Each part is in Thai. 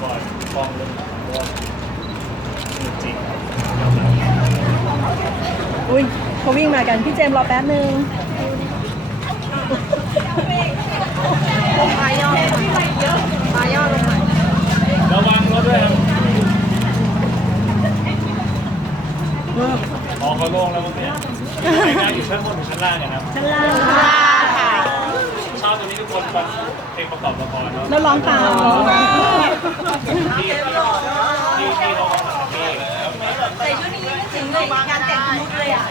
ก่อนฟ้องเรื่องว่าจริงอุ้ยเขาวิ่งมากันพี่เจมส์รอแป๊บนึงปลาย่อปลาย่อลงมาระวังรถด้วยครับอ๋อเขาลงแล้วเมื่อกี้ใครนั่งอยู่ชั้นบนหรือชั้นล่างเนี่ยครับชั้นล่างค่ะชอบตรงนี้ทุกคนฟังเพลงประกอบละครเนาะแล้วร้องตามที่เขาบอกเพลงใส่ชุดนี้นึกถึงเลยงานแต่งชุดเลยอ่ะ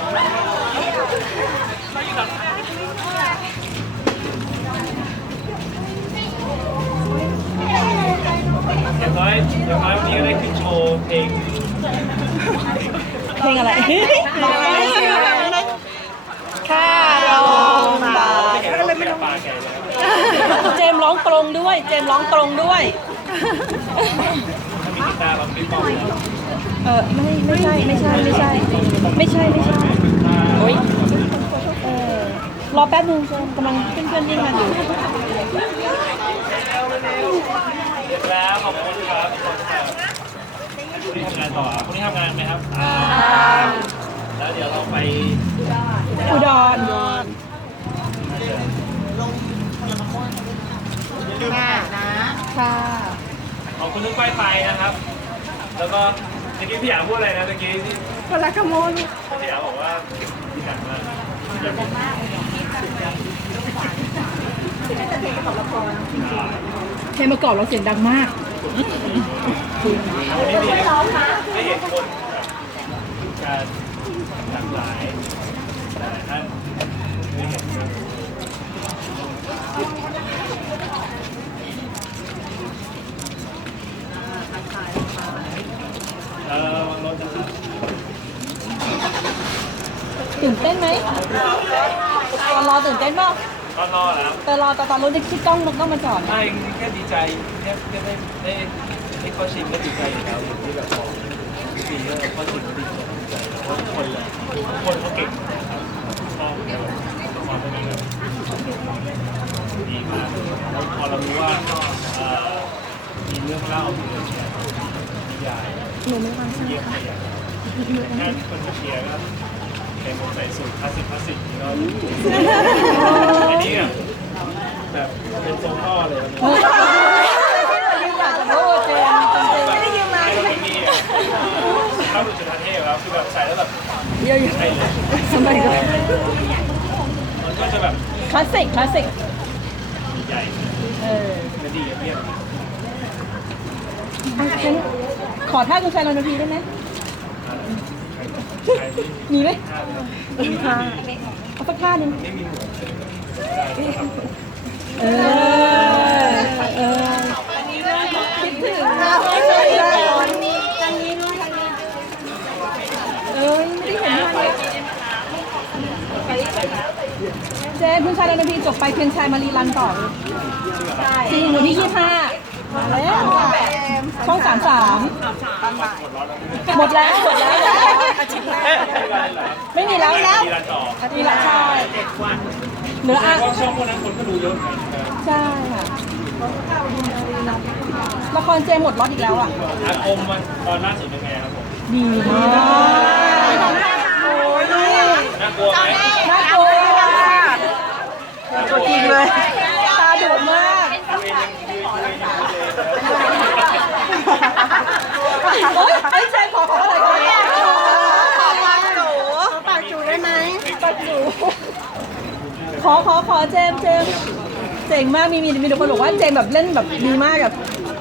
อย่างน้อยวันนี้ก็ได้ขึ้นโชว์เพลงเพลงอะไรค่าลงบาไม่เห็นปลาแก่เลยเจมส์ร้องตรงด้วย เจมส์ร้องตรงด้วยถ้ามีกีตาร์เราเป็นปอมแล้วไม่ใช่โอ๊ยรอแป๊บนึงเจมส์กำลังเพื่อนๆวิ่งมาอยู่เรียบแล้วขอบคุณครับพรุ่งนี้ทำงานต่อพรุ่งนี้ทำงานไหมครับแล้วเดี๋ยวเราไปอุดร ค่ะขอบคุณทุกไฟไฟนะครับ แล้วก็เมื่อกี้พี่อยากพูดอะไรนะเมื่อกี้ที่คนละขโมยพี่อยากบอกว่าดีหนักมากเพลงประกอบเราเสียงดังมากวันนี้ได้เห็นคนการหลากหลายแต่ท่านไม่เห็นวันรถนะครับตื่นเต้นไหมตอนรอตื่นเต้นป่ะก็รอแล้วแต่รอตอนรถจะคิดกล้องมันต้องมาจอดไม่แค่ดีใจแค่ได้เข้าชิงก็ดีใจอยู่แล้วที่แบบพอปีแล้วเข้าชิงก็ดีใจทุกคนเลยทุกคนเขาเก่งนะครับชอบความเป็นแบบดีมากแล้วพอเรารู้ว่ามีเรื่องเล่ามีเรื่องเนี่ยนิยายหนูไม่ฟังเยี่ยมเลยแค่คนมาเชียร์ก็เป็นคนใส่สูทคลาสสิกก็อันนี้แบบเป็นทรงพ่อเลยอยากจะพูดเจมไม่ได้ยืมมาไม่ต้องมีเข้าดูจุดทันเทพครับคือแบบใส่แล้วแบบเยอะใช่เลยๆสมัยก่อนมันก็จะแบบคลาสสิกใหญ่ จะดีกับเพี้ยนฉันขอท่าคุณชายรณพีได้ไหมมีไหมมีค่ะเอาสักท่าหนึ่งไม่มีหัวเออคิดถึงนะไม่ได้เห็นเลยเจมคุณชายรณพีจบไปเพียงชายมารีรันต่อจริงวันที่25มาแล้วช่อง33หมดแล้วไม่มีแล้วมีร้านต่อมีแล้วใช่เหลืออ่ะก็ช่องพวกนั้นคนก็ดูเยอะเหมือนกันใช่ค่ะละครเจมหมดล็อตอีกแล้วอ่ะอาคมมันตอนล่าสุดเป็นไงครับผมดีมากน่ากลัวไหมน่ากลัวตัวจริงเลยตาดุมากโอ๊ยไอ้เจมขออะไรก่อนขอปากจูได้ไหมปากจูขอเจมเจ๋งมากมีทุกคนบอกว่าเจมแบบเล่นแบบดีมากแบบ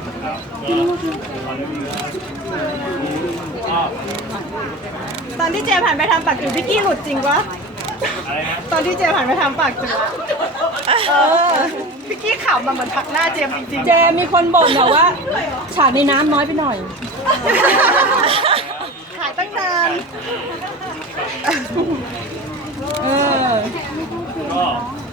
ตอนที่เจผ่านไปทำปากจุ๋พี่กี้หลุดจริงวะอะไรนะตอนที่เจผ่านไปทำปากจุ๋พี่กี้ขำมาเหมือนทักหน้าเจมจริงเจมีคนบ่นแบบว่าฉากในน้ำน้อยไปหน่อยๆถ่ายตั้งนานก็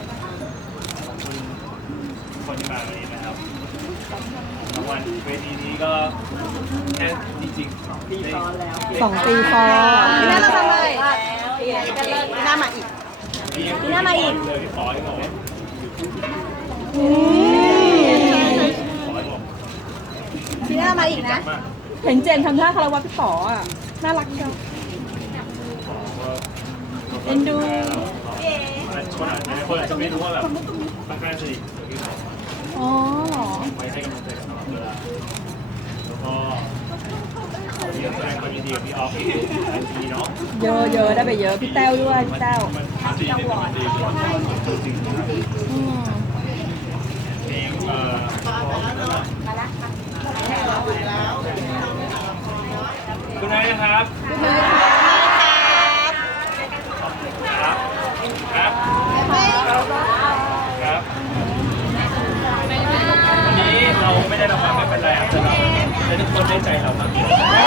คนที่มาวันนี้นะครับรางวัลเวทีนี้ก็แค่จริงๆปีซ้อนแล้ว 2 ปีพอพี่น่ามาทำอะไรพี่น่ามาอีกปีหน้ามาอีกเลยพี่ขอให้บอกว่าขอให้บอกปีหน้ามาอีกนะมากเห็นเจนทำท่าคารวะพี่ป๋ออ่ะน่ารักจังเอ็นดูคนอาจจะไม่รู้ว่าแบบตั้งใจสนิทกับพี่ป๋ออ๋อเหรอไปให้กำลังใจกันตลอดเวลาแล้วก็มีแสดงความยินดีกับพี่ออฟทีเนาะเยอะได้ไปเยอะพี่แต้วด้วยพี่แต้วมันดีมันดีจริงอืมเพลงคุณนายนะครับครับครับครับวันนี้เราไม่ได้รางวัลไม่เป็นไรครับแต่เราได้ทุกคนได้ใจเราครับ